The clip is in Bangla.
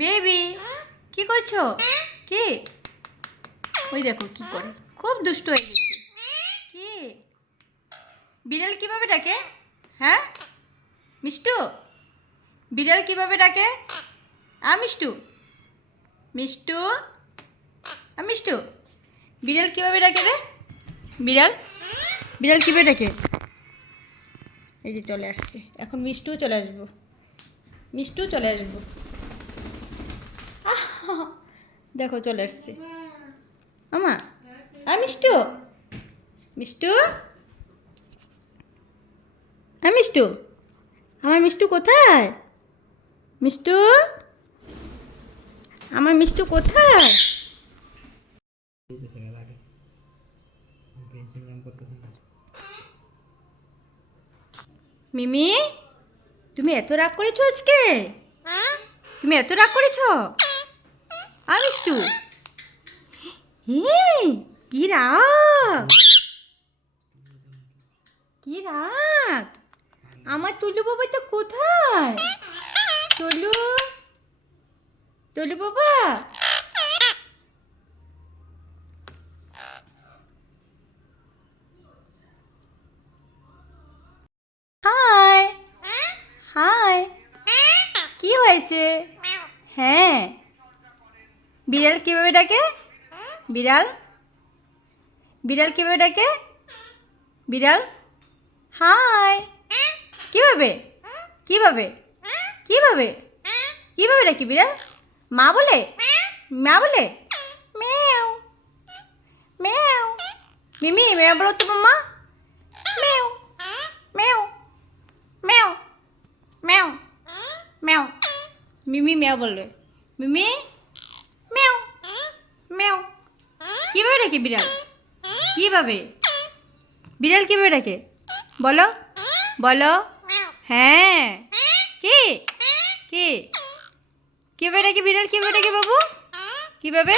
বেবি কি করছো? কি ওই দেখো কি করে, খুব দুষ্ট হয়ে গেছে। কি বিড়াল কিভাবে ডাকে? হ্যাঁ মিষ্টু, বিড়াল কিভাবে ডাকে? মিষ্টু, মিষ্টু, মিষ্টু, বিড়াল কিভাবে ডাকে রে? বিড়াল বিড়াল কিভাবে ডাকে? এই যে চলে আসছে, এখন মিষ্টু চলে আসবো, মিষ্টু চলে আসবো। দেখো চলে আসছে আমা। মিষ্টু, মিষ্টু, মিষ্টু, আমার মিষ্টু কোথায়? মিষ্টু, আমার মিষ্টু কোথায়? মিমি, তুমি এত রাগ করেছো আজকে? তুমি এত রাগ করেছো? মিষ্টু, কি রাগ, কি রাগ! আমার টুলু বাবাটা কোথায়? টুলু, টুলু বাবা, হাই, হাই, কি হয়েছে? হ্যাঁ, বিড়াল কিভাবে ডাকে? বিড়াল, বিড়াল কিভাবে ডাকে? বিড়াল, হাই, কিভাবে, কিভাবে, কিভাবে, কিভাবে ডাকি বিড়াল? মা বলে, মা বলে, ম্যাও, ম্যাও। মিমি ম্যাও বলো তো মাম্মা। ম্যাও, ম্যাও, ম্যাও, ম্যাও, ম্যাও। মিমি ম্যাও বলবে। মিমি ম্যাও, ম্যাও। কিভাবে ডাকে বিড়াল? কিভাবে বিড়াল কিভাবে ডাকে? বলো, বলো। হ্যাঁ, কি, কি, কিভাবে ডাকে বিড়াল? কিভাবে ডাকে বাবু? কিভাবে?